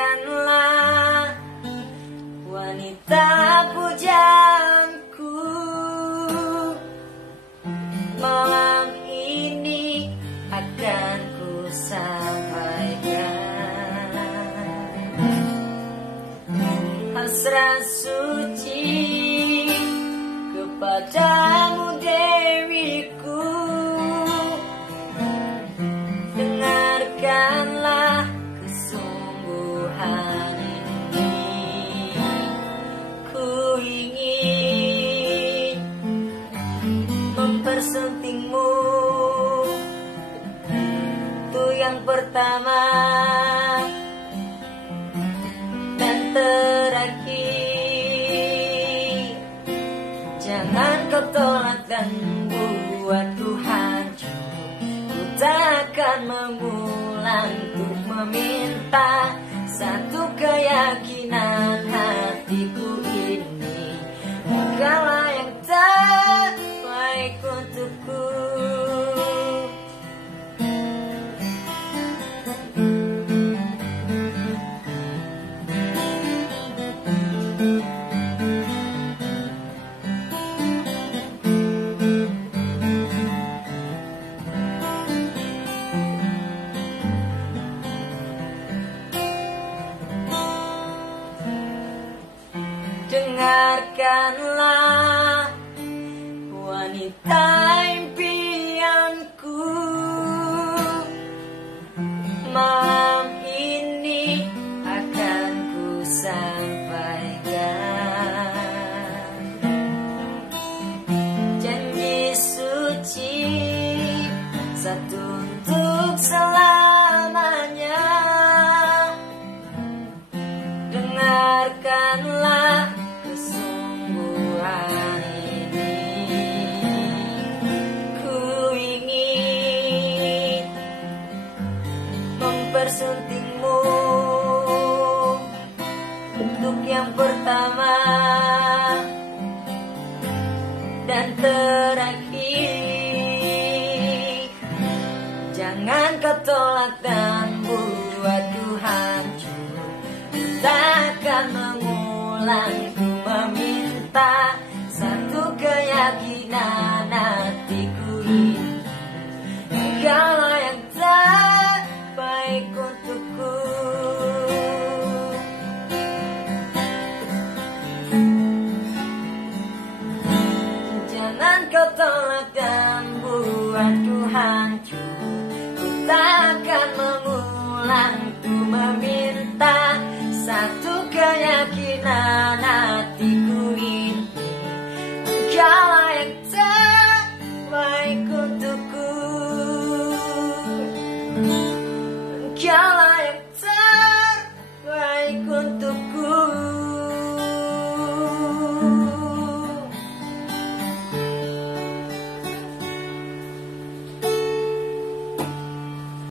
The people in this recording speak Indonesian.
Dengarkanlah wanita pujaanku, malam ini akan ku sampaikan hasrat suci kepadamu Dewiku. Dengarkanlah kesungguhan ini, ku ingin mempersuntingmu. Itu yang pertama dan terakhir. Jangan kau tolak dan buatku hancur. Ku takkan mengulang untuk meminta satu keyakinan hatiku ini. Engkaulah yang terbaik untukku. Dengarkanlah wanita impianku, malam ini akan ku sampaikan janji suci satu untuk selamanya. Dengarkanlah kesungguhan ini, ku ingin mempersuntingmu. Untuk yang pertama dan terakhir. Jangan kau tolak dan buatku hancur. Ku takkan mengulang untuk meminta satu keyakinan hatiku ini. Engkaulah yang terbaik untukku. Jangan kau tolak dan buatku hancur. Ku takkan mengulang untuk meminta satu keyakinan hatiku ini. Engkau